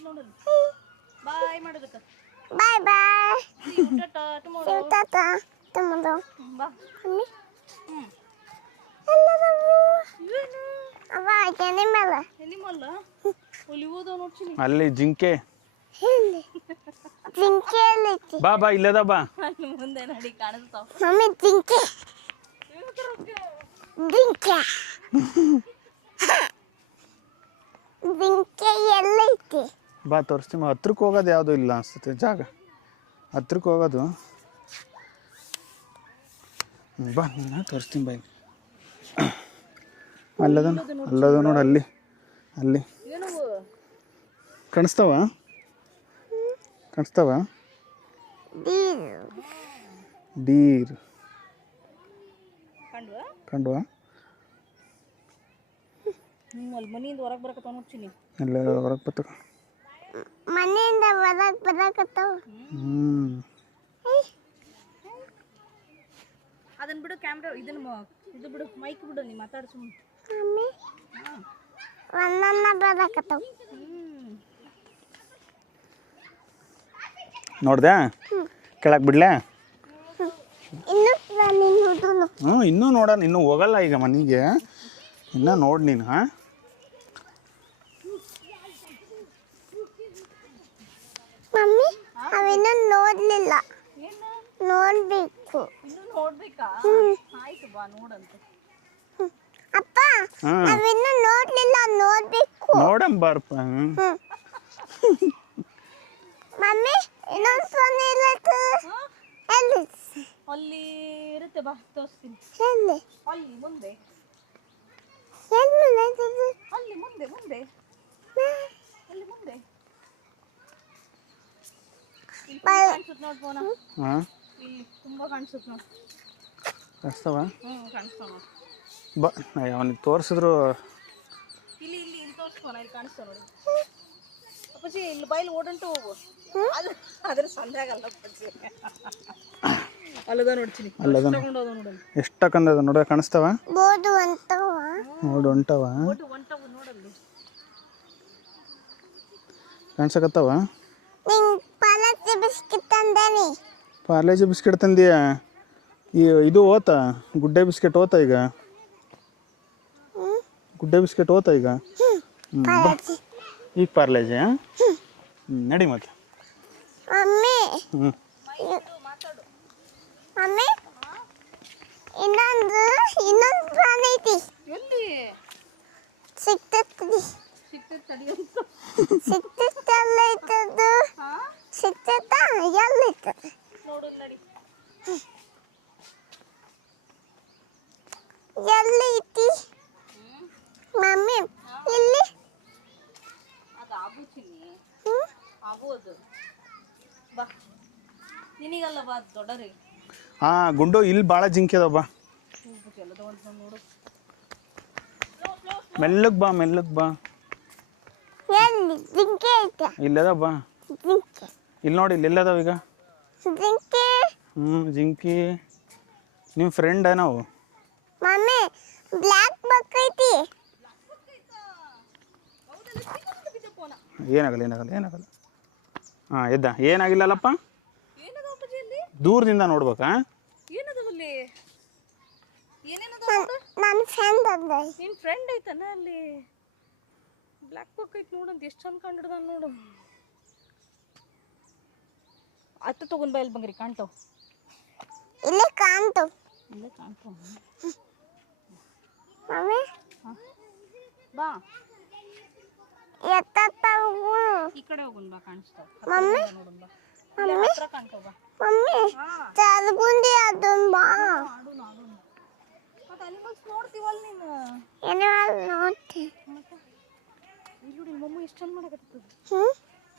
ನೋಡಲ್ಲ ಬಾಯ್ ಮಾಡೋದಕ್ಕೆ ಬಾಯ್ ಬಾಯ್ Tata tomorrow Tata tomorrow ಬಾ ಮಮ್ಮಿ ಹ್ಞೂ ಏನು ಅವ ಎನಿಮಲ್ ಎನಿಮಲ್ ಅಲ್ಲಿ ಓದೋ ನೋಡ್ತೀನಿ ಅಲ್ಲಿ ಜಿಂಕೆ ಜಿಂಕೆ ಬಾ ಬಾ ಇಲ್ಲದ ಬಾ ಅಲ್ಲಿ ಮುಂದೆ ನಡಿ ಕಾಣಿಸ್ತಾವ ಮಮ್ಮಿ ಜಿಂಕೆ ಜಿಂಕೆ ಜಿಂಕೆ ಎಲ್ಲೈತಿ ಬಾ ತೋರಿಸ್ತೀನಿ ಹತ್ರಕ್ಕೆ ಹೋಗೋದು ಯಾವುದೂ ಇಲ್ಲ ಅನಿಸುತ್ತೆ ಜಾಗ ಹತ್ರಕ್ಕೆ ಹೋಗೋದು ಬಾ ನಾನು ತೋರಿಸ್ತೀನಿ ಬಾಯ್ ಅಲ್ಲದ ನೋಡಿ ಅಲ್ಲಿ ಅಲ್ಲಿ ಏನವು ಕಾಣಿಸ್ತಾವ ಡೀರ್ ಕಂಡ್ವಾ ಕಂಡ್ವಾ ಅಲ್ಲಿ ಮನೆಯಿಂದ ಹೊರಗೆ ಬರಕತ್ತಾವ ನೋಡ್ತೀನಿ ಎಲ್ಲ ಹೊರಗೆ ಬರ್ತಕ ಮನೆಯಿಂದ ಹೊರಗೆ ಬರಕತ್ತಾವ ಅದನ್ನ ಬಿಡು ಕ್ಯಾಮ್ರಾ ಇದು ಬಿಡು ಮೈಕ್ ಬಿಡು ನೀ ಮಾತಾಡು ಸುಮ್ಮನೆ ಮಮ್ಮಿ ಒಂದೊಂದ ಬರಕತ್ತಾವ ನೋಡ್ದೆ ಕೆಳಗೆ ಬಿಡ್ಲೇ ಇನ್ನೂ ನೋಡೋಣ ಇನ್ನೂ ಹೋಗಲ್ಲ ಈಗ ಮನೆಗೆ ಇನ್ನೂ ನೋಡಿ ನೀನು ಹಾಂ ಮಮ್ಮಿ ಅವಿನ್ನೂ ನೋಡ್ಲಿಲ್ಲ ನೋಡ್ಬೇಕು ಇನ್ನು ನೋಡ್ಬೇಕಾ ಆಯ್ತು ಬಾ ನೋಡಂತ ಅಪ್ಪ ನಾವಿನ್ನೂ ನೋಡ್ಲಿಲ್ಲ ನೋಡ್ಬೇಕು ನೋಡಂಬಾರಪ್ಪ ಮಮ್ಮಿ ಇನ್ನೊಂದು ಫೋನ್ ಇಲ್ಲತ್ತು ಎಲ್ಲಿ ಅಲ್ಲಿ ಇರುತ್ತೆ ಬಾ ತೋರಿಸ್ತೀನಿ ಎಲ್ಲಿ ಅಲ್ಲಿ ಮುಂದೆ ಎಲ್ಲಿ ಅಲ್ಲಿ ಮುಂದೆ ಮುಂದೆ ಅಲ್ಲಿ ಮುಂದೆ ಇಲ್ಲಿ ಕಾಣಿಸುತ್ತೆ ನೋಡಿ ಫೋನ ಹಾಂ ಇಲ್ಲಿ ತುಂಬ ಕಾಣಿಸುತ್ತೆ ನೋಡಿ ಕಾಣಿಸ್ತಾವ ಕಾಣಿಸ್ತಾವ ನೋಡಿ ಬಾ ಅವನಿಗೆ ತೋರಿಸಿದ್ರು ಇಲ್ಲಿ ಇಲ್ಲಿ ಇಲ್ಲಿ ತೋರಿಸ್ಕೋಣ ಇಲ್ಲಿ ಕಾಣಿಸ್ತಾವ ನೋಡಿ ಅಪ್ಪಾಜಿ ಇಲ್ಲಿ ಬೈಲಿ ಓಡಂಟು ಹೋಗು ಅದು ಅದ್ರ ಸಂದೆ ಆಗಲ್ಲ ಅಪ್ಪಾಜಿ ಅಲ್ಲದ ನೋಡ್ತೀನಿ ಅಲ್ಲದ ತಗೊಂಡೋದ ನೋಡಲ್ಲ ಎಷ್ಟು ತಕೊಂಡದ ನೋಡ ಕಾಣಿಸ್ತಾವ ಬೋರ್ಡು ಅಂತವ ನೋಡು ಹೊಂಟವ ಒಟ್ಟು ಒಂಟವು ನೋಡಲ್ಲಿ ಕಾಣಿಸಕತ್ತಾವ ನಿಂಗೆ ಪಾಲಕಿ ಬಿಸ್ಕಿಟ್ ತಂದಾನಿ ಪಾರ್ಲೇಜಿ ಬಿಸ್ಕೆಟ್ ತಂದೀಯಾ ಇದು ಓತಾ ಗುಡ್ಡೆ ಬಿಸ್ಕೆಟ್ ಓತಾ ಈಗ ಗುಡ್ಡೆ ಬಿಸ್ಕೆಟ್ ಓತಾ ಈಗ ಪಾಲಕಿ ಈಗ ಪಾರ್ಲೇಜಿ ನಡಿ ಮತ್ತೆ ಮಮ್ಮಿ ಮಾತಾಡು ಮಮ್ಮಿ ಇನ್ನೊಂದು ಫೋನ್ ಐತಿ ಎಲ್ಲಿ ಸಿಕ್ತೈತಿ ಸಿಗ್ತದೆ ತಡಿಯಂತ ಸಿಕ್ತೈತಲ್ಲ ಐತದ್ದು ಸಿಕ್ತೈತ ಎಲ್ಲೈತದ ನೋಡು ನಡಿ ಎಲ್ಲೈತಿ ಮಮ್ಮಿ ಇಲ್ಲಿ ಅದು ಆಗುತ್ತೀನಿ ಆಗೋದು ಬಾ ನಿನಗಲ್ಲ ಬಾ ದೊಡ್ಡರಿ ಹಾಂ ಗುಂಡು ಇಲ್ಲಿ ಭಾಳ ಜಿಂಕೆ ಅದಾವ ಬಾ ಎಲ್ಲ ತಗೊಂಡು ನೋಡು ಮೆಲ್ಲಗೆ ಬಾ ಎಲ್ಲಿ ಜಿಂಕೆ ಐತೆ ಇಲ್ಲದ ಬಾ ಜಿಂಕೆ ಇಲ್ಲಿ ನೋಡಿ ಇಲ್ಲಿ ಎಲ್ಲದಾವ ಈಗ ಜಿಂಕೆ ಜಿಂಕಿ ನಿಮ್ಮ ಫ್ರೆಂಡ್ ನಾವು ಮಮ್ಮಿ ಬ್ಲ್ಯಾಕ್ ಬಕ್ ಐತಿ ಏನಾಗಲ್ಲ ಹಾಂ ಎದ್ದ ಏನಾಗಿಲ್ಲಲ್ಲಪ್ಪ ಏನದ ಅಪ್ಪಾಜಿಯಲ್ಲಿ ದೂರದಿಂದ ನೋಡ್ಬೇಕಾ ಏನದವಲ್ಲಿ ಏನೇನದ ನನ್ನ ಫ್ರೆಂಡ್ ಅಂದ ನಿನ್ನ ಫ್ರೆಂಡ್ ಐತನ ಅಲ್ಲಿ ಬ್ಲ್ಯಾಕ್ ಬಕ್ ಐತಿ ನೋಡಂತ ಎಷ್ಟು ಚಂದ ಕಂಡಿಡ್ದ ನೋಡು ಅತ್ತ ತಗೊಂಡ್ ಬಾ ಇಲ್ಲಿ ಬಂಗ್ರಿ ಕಾಣ್ತಾವ ಇಲ್ಲೇ ಕಾಣ್ತು ಇಲ್ಲೇ ಕಾಣ್ತಾವ ಮಮ್ಮಿ ಬಾ ಎತ್ತವು ಈ ಕಡೆ ಹೋಗುನ್ ಬಾ ಕಾಣಿಸ್ತಾವ ಮಮ್ಮಿ ನೋಡುನ್ ಬಾ ಇಲ್ಲಿ ಹತ್ರ ಕಾಣ್ತಾವ ಬಾ ಮಮ್ಮಿ ಚಾಲ್ಗುಂಡಿ ಅದೊಂದು ಬಾ ಆಡೋಣ ಮತ್ತೆ ಅನಿಮಲ್ಸ್ ನೋಡ್ತೀವಲ್ಲ ನೀನು ಏನೋ ನೋಡ್ತಿ ಮತ್ತೆ ಇಲ್ಲಿ ನೋಡಿ ಮಮ್ಮಿ ಎಷ್ಟು ಚಂದ ಮಾಡಕತ್ತದ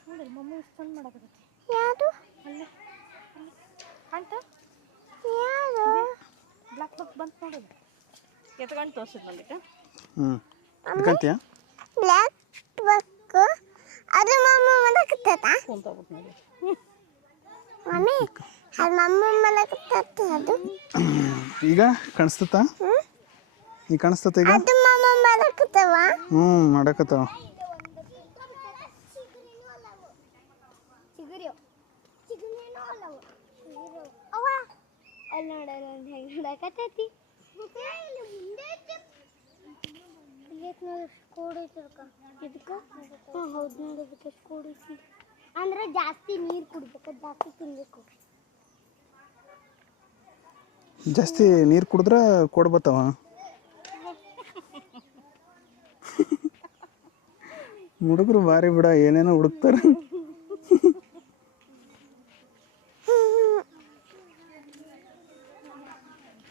ನೋಡಿ ಮಮ್ಮಿ ಎಷ್ಟು ಚಂದ ಮಾಡಕತ್ತೈತಿ ಯಾವುದು ಅಲ್ಲೇ ಅಲ್ಲಿ ಕಾಣ್ತಾ ಯಾವುದು ಬ್ಲ್ಯಾಕ್ ಬಕ್ ಬಂತು ನೋಡೋದು ಎತ್ಕೊಂಡು ತೋರಿಸಿದ್ ಬಂದಿಟ್ಟ ಎತ್ಕಂತೀಯ ಬ್ಲ್ಯಾಕ್ ಬಕ್ ಅದು ಮಮ್ಮ ಮಲಕತ್ತದ ಫೋನ್ ತಗೋಬಿಟ್ಟು ನೋಡಿ ಮಮ್ಮಿ ಅದು ಮಮ್ಮ ಮಲಕತ್ತದ ಅದು ಈಗ ಕಾಣಿಸ್ತತ ಈಗ ಕಾಣಿಸ್ತತ ಈಗ ಅದು ಮಮ್ಮ ಮಲಕತ್ತವ ಮಾಡಕತ್ತಾವ ಚಿಗುರಿ ಚಿಗುನೇನೋ ಅಲ್ಲವು ಚಿಗುರು ಅವ್ವ ಅಲ್ಲಿ ನೋಡಲ್ಲ ಹೆಂಗೆ ನೋಡಕತ್ತೈತಿ ಇಲ್ಲಿ ಮುಂದೆ ಇಲ್ಲಿ ನೋಡಿ ಕೋಡಿ ಐತಕ್ಕ ಇದಕ್ಕೆ ಹೌದು ನೋಡಿ ಇದಕ್ಕೆ ಕೋಡಿ ಐತಿ ಅಂದ್ರೆ ಜಾಸ್ತಿ ನೀರು ಕುಡಿಬೇಕು ಜಾಸ್ತಿ ತಿನ್ಬೇಕು ಜಾಸ್ತಿ ನೀರು ಕುಡಿದ್ರೆ ಕೋಡ್ ಬರ್ತಾವ ಹುಡುಗರು ಭಾರಿ ಬಿಡ ಏನೇನೋ ಹುಡುಕ್ತಾರೆ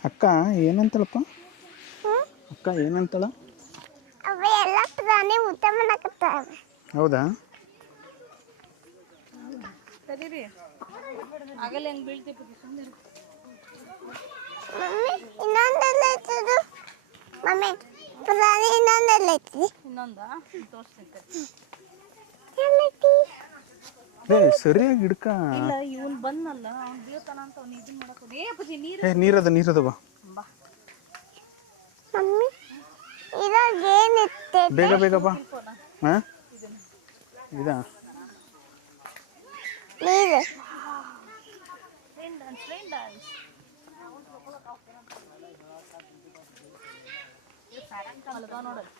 ಅಕ್ಕ ಏನಂತಳಪ್ಪ ಅಕ್ಕ ಏನಂತಳ ಅವ ಎಲ್ಲ ಪ್ರಾಣಿ ಊಟ ಮಾಡಕತ್ತಾವ ಹೌದಾ ತಡೀರಿ ಆಗಲ್ಲ ಹೆಂಗೆ ಬೀಳ್ತೀವಿ ಸುಮ್ಮನೆ ಮಮ್ಮಿ ಇನ್ನೊಂದೆಲ್ಲ ಐತದು ಮಮ್ಮಿ ಪ್ರಾಣಿ ಇನ್ನೊಂದೆಲ್ಲ ಐತಿ ಇನ್ನೊಂದಾ ತೋರಿಸ್ತೀನಿ ಎಲ್ಲೈತಿ ಏ ಸರಿಯಾಗಿ ಹಿಡ್ಕ ಇಲ್ಲ ಇವನ್ ಬಂದಲ್ಲ ಅವ್ನು ಬೀಳ್ತಾನ ಅಂತ ಅವ್ನು ಇದನ್ನ ಮಾಡಕ್ಕೆ ಏ ಅಪ್ಪಾಜಿ ನೀರು ಏ ನೀರದ ಬಾ ಬಾ ಮಮ್ಮಿ ಇದ್ರಾಗ ಏನಿತ್ತೆ ಬೇಗ ಬೇಗ ಬಾ ಹಾಂ ಇದಾ ನೀರು ಟ್ರೈನ್ ಡ್ಯಾನ್ಸ್ ಅಲ್ಗ ನೋಡೋದು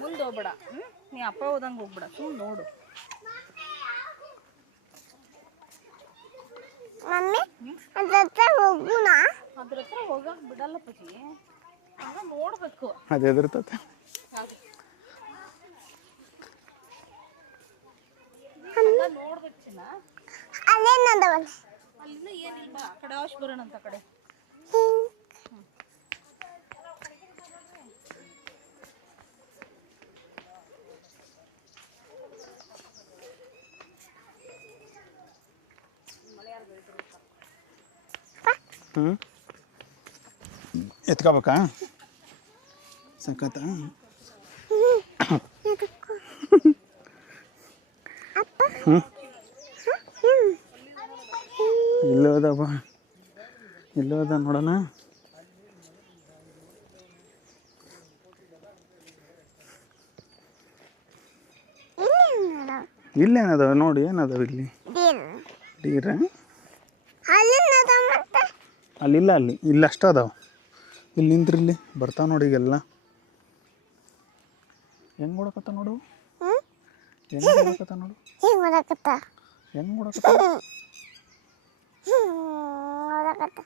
ಮುಂದೆ ಹೋಗ್ಬೇಡ ನೀ ಅಪ್ಪ ಹೋದಂಗೆ ಹೋಗ್ಬೇಡ ಸುಮ್ಮನೆ ನೋಡು ಮಮ್ಮಿ ಅದ್ರ ಹತ್ರ ಹೋಗುಣ ಅದ್ರ ಹತ್ರ ಹೋಗಕ್ ಬಿಡಲ್ಲ ಪಜಿ ಹಂಗ ನೋಡ್ಬೇಕು ಅದು ಎದುರ್ತತೆ ನೋಡ್ಬೇಕು ಚಿನ್ನ ಅಲ್ಲೇನದವಲ್ಲ ಅಲ್ಲಿಂದ ಏನಿಲ್ಲ ಆ ಕಡೆ ಆಶ್ ಬರೋಣ ಅಂತ ಕಡೆ ಹ್ಞೂ ಎತ್ಕೋಬೇಕಾ ಸಖತ್ತ ಹ್ಞೂ ಇಲ್ಲೋದಪ್ಪ ಇಲ್ಲೋದ ನೋಡೋಣ ಇಲ್ಲೇನದಾವ ನೋಡಿ ಏನದಾವ ಇಲ್ಲಿ ಡೀರ ಅಲ್ಲಿಲ್ಲ ಇಲ್ಲಿ ಅಷ್ಟ ಅದಾವ ಇಲ್ಲಿ ನಿಂತ್ರಿ ಇಲ್ಲಿ ಬರ್ತಾವ ನೋಡಿ ಈಗೆಲ್ಲ ಹೆಂಗೆ ಓಡಕತ್ತ ನೋಡು ಹೆಂಗೆ ಓಡಕತ್ತ ನೋಡು ಹಿಂಗ್ ಮಾಡಕತ್ತ ಹೆಂಗೆ ಓಡಕತ್ತ ನೋಡಕತ್ತ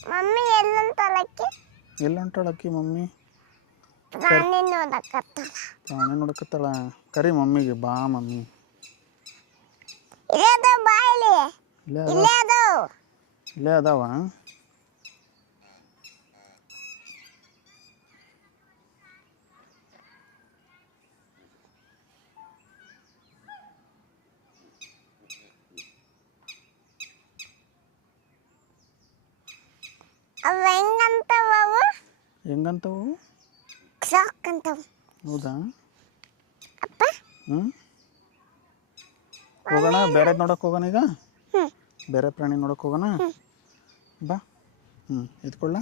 ಮಮ್ಮಿ ಎಲ್ಲಂತಲಕ್ಕಿ ಎಲ್ಲ ಹೊಂಟಾಳಕ್ಕಿ ಮಮ್ಮಿ ಪ್ರಾಣಿ ನೋಡಕತ್ತ ಪ್ರಾಣಿ ನೋಡಕತ್ತಳ ಕರಿ ಮಮ್ಮಿಗೆ ಬಾ ಮಮ್ಮಿ ಇಲ್ಲೇ ಅದಾವ ಬಾಯಿಲಿ ಇಲ್ಲೇ ಇಲ್ಲೇ ಅದಾವ ಇಲ್ಲೇ ಅದಾವ ಅವ ಹೆಂಗಂತವ ಅವು ಹೆಂಗಂತವು ಕ್ಲಾಕ್ ಅಂತವ ಹೌದಾ ಅಪ್ಪ ಹ್ಞೂ ಹೋಗೋಣ ಬೇರೆ ನೋಡಕ್ಕೆ ಹೋಗೋಣ ಈಗ ಹ್ಮ್ ಬೇರೆ ಪ್ರಾಣಿ ನೋಡಕ್ಕೆ ಹೋಗೋಣ ಬಾ ಎತ್ಕೊಳ್ಳ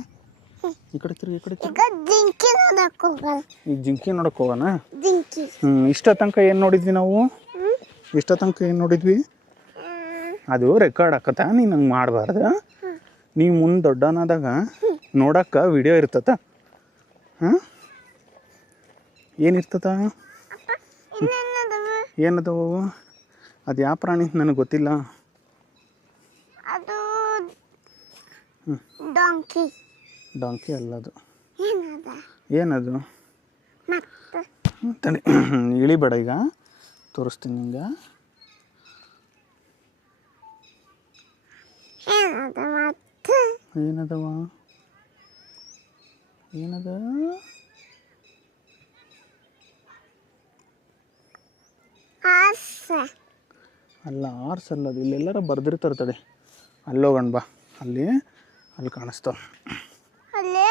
ಈ ಕಡೆ ತಿರುಗಿ ಈ ಕಡೆ ತಿರುಗಿ ಈಗ ಜಿಂಕಿ ನೋಡಕ್ ಹೋಗಲ್ಲ ಈಗ ಜಿಂಕಿ ನೋಡಕ್ಕೆ ಹೋಗೋಣ ಜಿಂಕಿ ಇಷ್ಟ ತನಕ ಏನು ನೋಡಿದ್ವಿ ನಾವು ಇಷ್ಟ ತನಕ ಏನು ನೋಡಿದ್ವಿ ಅದು ರೆಕಾರ್ಡ್ ಆಕತ್ತ ನೀನು ಹಂಗೆ ಮಾಡಬಾರ್ದು ನೀವು ಮುಂದೆ ದೊಡ್ಡವನಾದಾಗ ನೋಡಕ್ಕೆ ವಿಡಿಯೋ ಇರ್ತತ ಹಾಂ ಏನಿರ್ತತ ಇನ್ನೇನದವ ಏನದವು ಅದು ಯಾವ ಪ್ರಾಣಿ ನನಗೆ ಗೊತ್ತಿಲ್ಲ ಅದು ಡಾಂಕಿ ಡಾಂಕಿ ಅಲ್ಲ ಅದು ಏನದ ಏನದು ಮತ್ತೆ ತಡಿ ಇಳಿಬೇಡ ಈಗ ತೋರಿಸ್ತೀನಿ ನಿಂಗೆ ಏನದ ಮತ್ತೆ ಏನದವ ಏನದ ಆಸೆ ಅಲ್ಲ ಆರ್ಸ್ ಅಲ್ಲ ಅದು ಇಲ್ಲೆಲ್ಲರ ಬರ್ದಿರ್ತಾರೆ ತಡೆ ಅಲ್ಲೋಗಣ ಬಾ ಅಲ್ಲಿ ಕಾಣಿಸ್ತಾವ ಅಲ್ಲೇ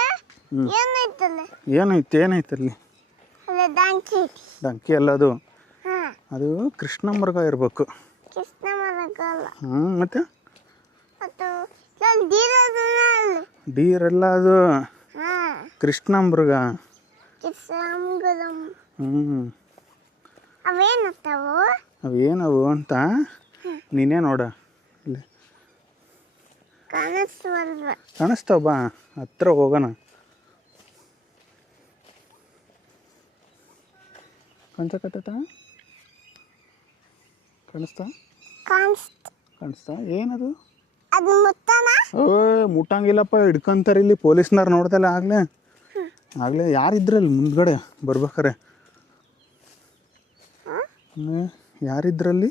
ಏನೈತಲ್ಲ ಏನೈತೆ ಅಲ್ಲಿ ಅಲ್ಲೇ ಡಾಂಕಿ ಐತಿ ಡಂಕಿ ಅಲ್ಲ ಅದು ಹಾಂ ಅದು ಕೃಷ್ಣ ಮೃಗ ಇರಬೇಕು ಕೃಷ್ಣ ಮರ ಬರಕಲ್ಲ ಮತ್ತೆ ಅದು ನಾನು ದೀರದಲ್ಲ ಡೀರೆಲ್ಲ ಅದು ಹಾ ಕೃಷ್ಣ ಮೃಗ. ಕಿಸ್ಸಾಂಗಲಂ ಹ್ಞೂ ಅವೇನತ್ತವು ಅವೇನವು ಅಂತ ನೀನೇ ನೋಡ ಇಲ್ಲಿ ಕಾಣಿಸ್ವಲ್ವ ಕಾಣಿಸ್ತಾವ, ಬಾ ಹತ್ರ ಹೋಗೋಣ. ಕಾಣಿಸಕತ್ತ ಕಾಣಿಸ್ತಾ ಕಾಣಿಸ್ತಾ ಏನದು? ಅದು ಮುತ್ತನ ಮುಟ್ಟಂಗಿಲ್ಲಪ್ಪ, ಹಿಡ್ಕೊಂತಾರೆ ಇಲ್ಲಿ ಪೊಲೀಸ್ನವ್ರು ನೋಡ್ದಲ್ಲ ಆಗ್ಲೇ ಯಾರಿದ್ರಲ್ಲಿ ಮುಂದ್ಗಡೆ ಬರ್ಬೇಕಾರೆ ಯಾರಿದ್ರಲ್ಲಿ?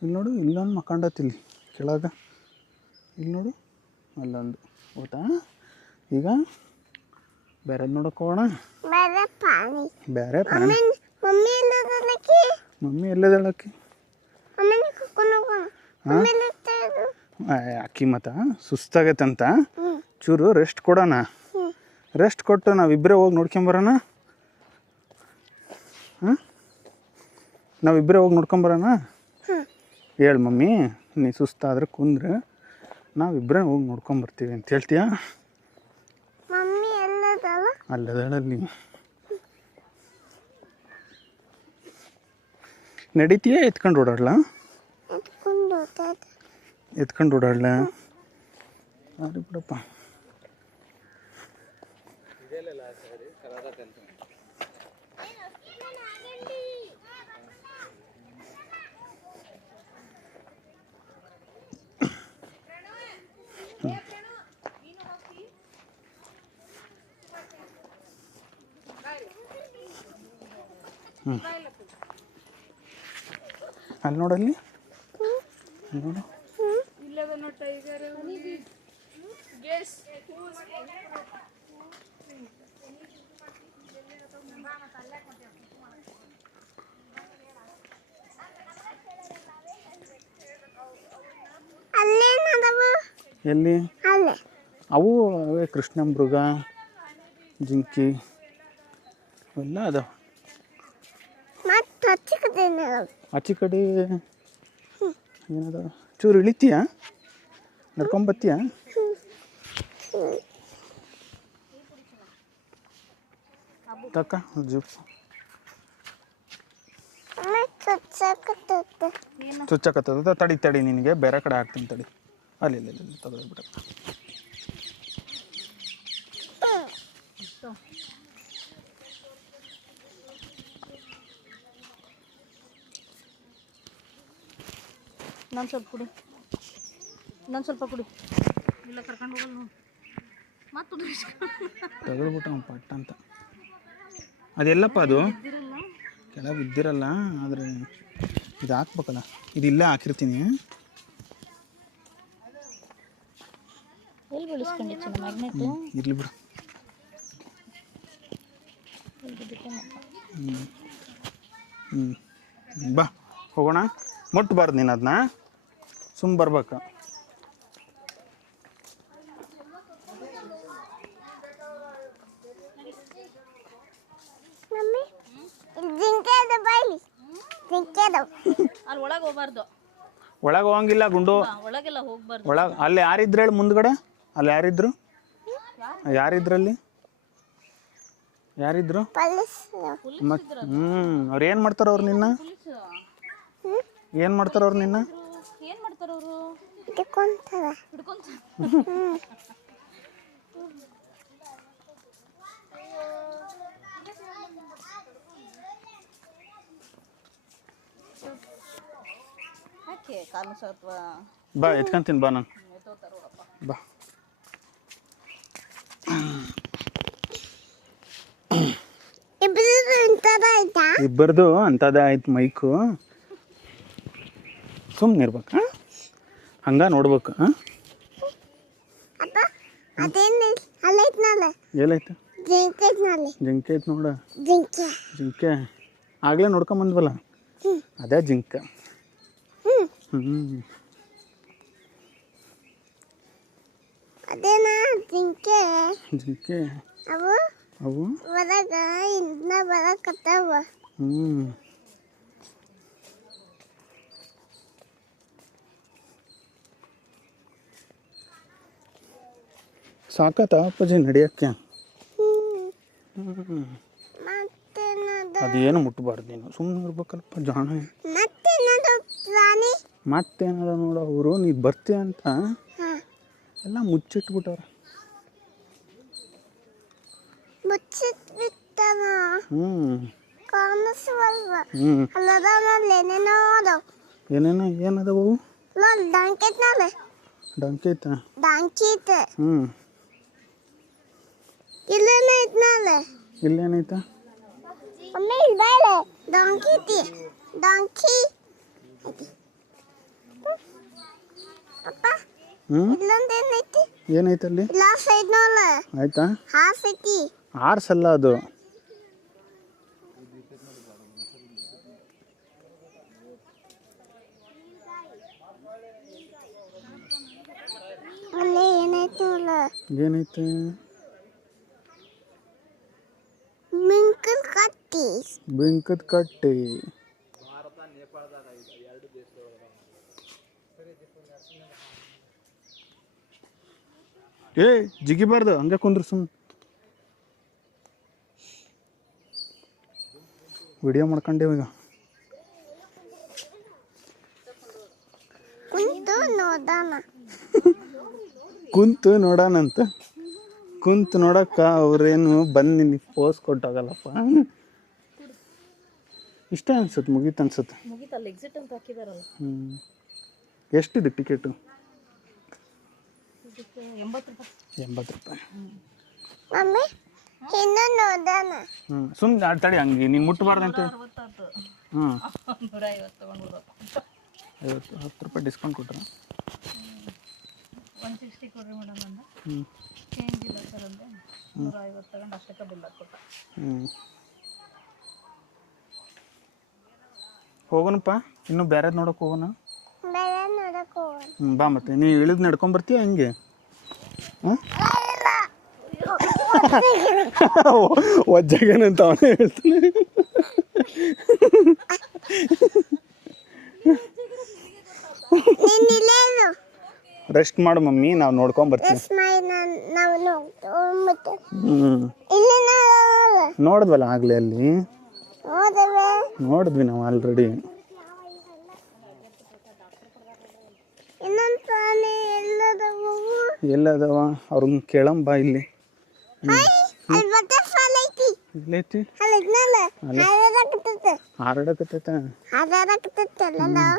ಇಲ್ಲಿ ನೋಡು, ಇಲ್ಲೊಂದು ಮಕ್ಕಂಡತ್ತಿಲ್ಲಿ ಕೆಳಗ, ಇಲ್ಲಿ ನೋಡು ಅಲ್ಲೊಂದು ಗೊತ್ತಾ. ಈಗ ಬೇರೆದು ನೋಡಕ್ಕೆ ಹೋಗೋಣ. ಬೇರೆ ಪ್ರಾಣಿ ಬೇರೆ ಪ್ರಾಣಿ. ಮಮ್ಮಿ ಎಲ್ಲದಕ್ಕೆ ಮಮ್ಮಿ ಎಲ್ಲದಳಕ್ಕೆ ಅಮ್ಮನ ಕರ್ಕೊಂಡು ಹೋಗೋಣ. ಅಕ್ಕಿ ಮತ್ತ ಸುಸ್ತಾಗೈತಂತ ಚೂರು ರೆಸ್ಟ್ ಕೊಡೋಣ. ರೆಸ್ಟ್ ಕೊಟ್ಟು ನಾವಿಬ್ಬರೇ ಹೋಗಿ ನೋಡ್ಕೊಂಬರೋಣ. ಹಾಂ, ನಾವಿಬ್ಬರೇ ಹೋಗಿ ನೋಡ್ಕೊಂಬರೋಣ. ಹೇಳು ಮಮ್ಮಿ, ನೀ ಸುಸ್ತಾದ್ರೆ ಕುಂದ್ರೆ ನಾವಿಬ್ಬರೇ ಹೋಗಿ ನೋಡ್ಕೊಂಬರ್ತೀವಿ ಅಂತ ಹೇಳ್ತೀಯಾ? ಮಮ್ಮಿ ಎಲ್ಲದಲ್ಲ ಅಲ್ಲದಳಲ್ಲಿ ನಡೀತೀಯ? ಎತ್ಕೊಂಡು ಓಡಾಡ್ಲಾ? ಎತ್ಕೊಂಡು ಓಡಾಡ್ಲ? ಸರಿ ಬಿಡಪ್ಪ. ಅಲ್ಲಿ ನೋಡಲ್ಲಿ ನೋಡು, ಎಲ್ಲಿ ಅವು ಅವೇ ಕೃಷ್ಣ ಮೃಗ, ಜಿಂಕಿ ಅವೆಲ್ಲ ಅದಾವ. ಆಚೆ ಕಡೆ ಏನದ? ಚೂರು ಇಳಿತೀಯ? ನಡ್ಕೊಂಬತ್ತೀಯ? ತಕ್ಕ ಜುಪ್ ಚುಚ್ಚಕತ್ತದ. ತಡಿ ತಡಿ, ನಿನಗೆ ಬೇರೆ ಕಡೆ ಹಾಕ್ತೀನಿ ತಡಿ. ಅಲ್ಲಿ ಇಲ್ಲ ತಗೊಳ್ಬಿಡ. ನಾನು ಸ್ವಲ್ಪ ಕುಡಿ, ನಾನು ಸ್ವಲ್ಪ ಕುಡಿ. ಇಲ್ಲ ಕರ್ಕೊಂಡು ಹೋಗಲ್ಲ ನೋಡಿ, ಮತ್ತು ತಗೊಳ್ಬಿಟ್ಟ ಪಟ್ಟ ಅಂತ. ಅದೆಲ್ಲಪ್ಪ ಅದು ಕೆಳಗೆ ಬಿದ್ದಿರಲ್ಲ, ಆದರೆ ಇದು ಹಾಕ್ಬೇಕಲ್ಲ. ಇದು ಇಲ್ಲೇ ಹಾಕಿರ್ತೀನಿ. ಎಲ್ಲಿ ಬೆಳೆಸ್ಕೊಂಡಿತ್ತು ಮ್ಯಾಗ್ನೆಟ್? ಇರಲಿ ಬಿಡು. ಬಾ ಹೋಗೋಣ. ಮುಟ್ಬಾರ್ದು ನೀನು ಅದನ್ನ, ಸುಮ್ಮ ಬರ್ಬೇಕು. ಅಲ್ಲಿ ಒಳಗೆ ಹೋಗ್ಬಾರ್ದು. ಒಳಗೆ ಹೋಗಂಗಿಲ್ಲ ಗುಂಡು, ಒಳಗೆಲ್ಲ ಹೋಗ್ಬಾರ್ದು. ಒಳಗೆ ಅಲ್ಲಿ ಯಾರಿದ್ರು ಹೇಳಿ ಮುಂದ್ಗಡೆ? ಅಲ್ಲಿ ಯಾರಿದ್ರು? ಯಾರಿದ್ರಲ್ಲಿ? ಯಾರಿದ್ರು? ಮತ್ತೆ ಅವ್ರು ಏನು ಮಾಡ್ತಾರ? ಅವ್ರು ನಿನ್ನ ಏನು ಮಾಡ್ತಾರ? ಅವ್ರು ನಿನ್ನ ಏನು ಮಾಡ್ತಾರ? ಅವರು ಯಾಕೆ ಕಾಲು ಸ್ವಲ್ಪ ಬಾ ಎತ್ಕೊಂತೀನಿ, ಬಾ ನಾನು ಬಾ. ಇಬ್ಬರದು ಅಂಥದ್ದೇ ಆಯ್ತು ಮೈಕು. ಸುಮ್ಮನೆ ಇರ್ಬೇಕು, ಹಂಗ ನೋಡ್ಬೇಕು. ಎಲ್ಲೈತೆ? ಜಿಂಕೆ ಐತೆ ನೋಡ. ಜಿಂಕೆ ಆಗಲೇ ನೋಡ್ಕೊಂಬಂದ್ವಲ್ಲ, ಅದೇ ಜಿಂಕೆ. ಜಿಂಕೆ ಅವು ಸಾಕತ್ತ ಅಪ್ಪಾಜಿ ನಡಿಯೋಕ್ಕೆ? ಮತ್ತೇನದು ಅದೇನು ಮುಟ್ಟಬಾರ್ದು ನೀನು, ಸುಮ್ಮನೆ ಇರ್ಬೇಕಲ್ಪ ಜಾಣ. ಮತ್ತೇನದು ಪ್ರಾಣಿ? ಮತ್ತೇನದ ನೋಡ, ಅವರು ನೀ ಬರ್ತೀಯ ಅಂತ ಹಾಂ ಎಲ್ಲ ಮುಚ್ಚಿಟ್ಬಿಟ್ಟಾರ. ಮುಚ್ಚಿಟ್ಬಿಟ್ಟನ ಕಾಣಿಸವಲ್ವ. ಹ್ಞೂ ಅಲ್ಲದಲ್ಲಿ ಏನೇನೋ ಅದಾವ. ಏನೇನೋ ಏನದವು? ನೋಡಿ ಡಂಕಿ ಐತ್ನಲ್ಲ, ಡಂಕಿ ಐತಾ? ಡಂಕಿ ಐತೆ. ಹ್ಞೂ ಇಲ್ಲೇನೋ ಐತ್ನಲ್ಲ. ಇಲ್ಲೇನೈತ? ಒಮ್ಮೆ ಇಲ್ಲಿ ಬಾಳೆ ಡಂಕಿ ಐತಿ. ಡಂಕಿ ಅಪ್ಪ ಹ್ಞೂ ಇಲ್ಲೊಂದು ಏನೈತಿ? ಏನೈತಲ್ಲಿ? ಗ್ಲಾಸ್ ಐತ್ ನೋಡ. ಆಯ್ತಾ? ಹಾಸ್ ಐತಿ. ಆರ್ಸಲ್ಲ ಅದು. ಅಲ್ಲೇ ಏನೈತಿ ನೋಡ. ಏನೈತೆ? ಮಿಂಕಲ್ ಕಟ್ಟಿ. ಬೆಂಕದ ಕಟ್ಟಿ. ಏ ಜಿಗಿಬಾರ್ದು, ಹಂಗೆ ಕುಂದ್ರು ಸುಮ್ಮನೆ. ವಿಡಿಯೋ ಮಾಡ್ಕೊಂಡೇವ ಈಗ. ಕುಂತು ನೋಡೋಣ. ಕುಂತು ನೋಡೋಣಂತ. ಕುಂತು ನೋಡಕ್ಕ ಅವ್ರೇನು ಬಂದು ನಿನಗೆ ಪೋಸ್ ಕೊಟ್ಟಾಗಲ್ಲಪ್ಪ. ಇಷ್ಟ ಅನ್ಸುತ್ತೆ, ಮುಗೀತು ಅನ್ಸುತ್ತೆ. ಮುಗೀತಲ್ಲ, ಎಕ್ಸಿಟ್ ಅಂತ ಹಾಕಿದಾರಲ್ಲ. ಎಷ್ಟಿದೆ ಟಿಕೆಟು? ಇದಕ್ಕೆ 80 ರೂಪಾಯಿ. 80 ರೂಪಾಯಿ. ಮಮ್ಮಿ ಇನ್ನು ನೋಡೋಣ. ಸುಮ್ಮನೆ ಆಡ್ತಾಡಿ, ಹಂಗೆ ನೀನು ಮುಟ್ಟಬಾರ್ದಂತ. 60 ಹ್ಞೂ 150 ತೊಗೊಂಡ್ಬಿಡ್ಬೇಕು. 10 ರೂಪಾಯಿ ಡಿಸ್ಕೌಂಟ್ ಕೊಟ್ರೆ 160 ಕೊಡ್ರಿ ಮೇಡಮ್ ಅಂದ. ಹ್ಞೂ ಚೇಂಜ್ ಇಲ್ಲ ಸರ್ ಅಂದೆ. 150 ತಗೊಂಡು ಅಷ್ಟಕ್ಕೆ ಬಿಲ್ ಹಾಕ್ಕೊಟ್ಟ. ಹೋಗೋಣಪ್ಪ, ಇನ್ನೂ ಬೇರೆದು ನೋಡೋಕೆ ಹೋಗೋಣ. ಬೇರೆ ನೋಡಕ್ ಹೋಗೋಣ. ಬಾ, ಮತ್ತೆ ನೀ ಇಳಿದು ನಡ್ಕೊಂಬರ್ತೀಯ ಹಂಗೆ? ಹಾಂ ಒಜ್ಜಾಗೇನಂತ ಅವನೇ ಹೇಳ್ತಾನೆ. ನೀನ್ ಇಲ್ಲೇ ಇರು. ರೆಸ್ಟ್ ಮಾಡು ಮಮ್ಮಿ, ನಾವು ನೋಡ್ಕೊಂಬರ್ತೀವಿ. ನಾವು ನೋಡ್ಬಿಟ್ಟು ಹ್ಞೂ ಇಲ್ಲಿ ನೋಡಿದ್ವಲ್ಲ ಆಗಲೇ ಅಲ್ಲಿ. ನೋಡವೆ. ನೋಡಿದ್ವಿ ನಾವು ಆಲ್ರೆಡಿ. ಇನ್ನೊಂದು ಪ್ರಾಣಿ ಎಲ್ಲದವು? ಎಲ್ಲದವ ಅವ್ರನ್ನ ಕೇಳಂಬ ಇಲ್ಲಿ. ಅಲ್ಲಿ ಬಟರ್ಫ್ಲೈ ಐತಿ. ಇಲ್ಲೈತಿ, ಅಲ್ಲಿ ಇದ್ನಲ್ಲ ಹಾರಾಡಕತ್ತೈತೆ. ಹಾರಾಡಕತ್ತೈತ. ಹಾರಾಡಕತ್ತೈತಲ್ಲ ನಾವು.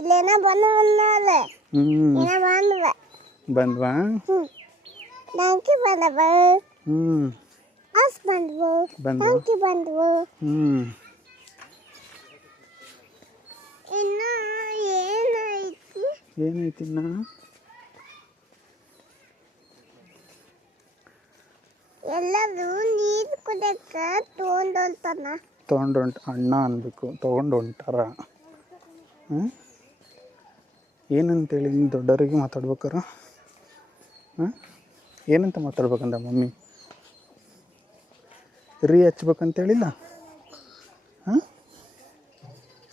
ಇಲ್ಲೇನೋ ಬಂದವಲ್ಲ. ಏನೋ ಬಂದವ. ಬಂದ್ವಾ? ಡಂಕಿ ಬಂದವ. ಹಸ್ ಬಂದವು. ಡಂಕಿ ಬಂದವು. ಇನ್ನು ಏನೈತಿ? ಏನೈತಿ ಇನ್ನ? ಎಲ್ಲರೂ ನೀರು ಕುಡಿಯಕ್ಕ ತೊಗೊಂಡು ಅಣ್ಣ ಅನ್ಬೇಕು, ತೊಗೊಂಡು ಹೊಂಟಾರ. ಏನಂತೇಳಿ ನೀನು ದೊಡ್ಡವರಿಗೆ ಮಾತಾಡ್ಬೇಕಾರ? ಏನಂತ ಮಾತಾಡ್ಬೇಕಂದ ಮಮ್ಮಿ? ರೀ ಹಚ್ಬೇಕಂತೇಳಿಲ್ಲ?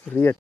ರೀ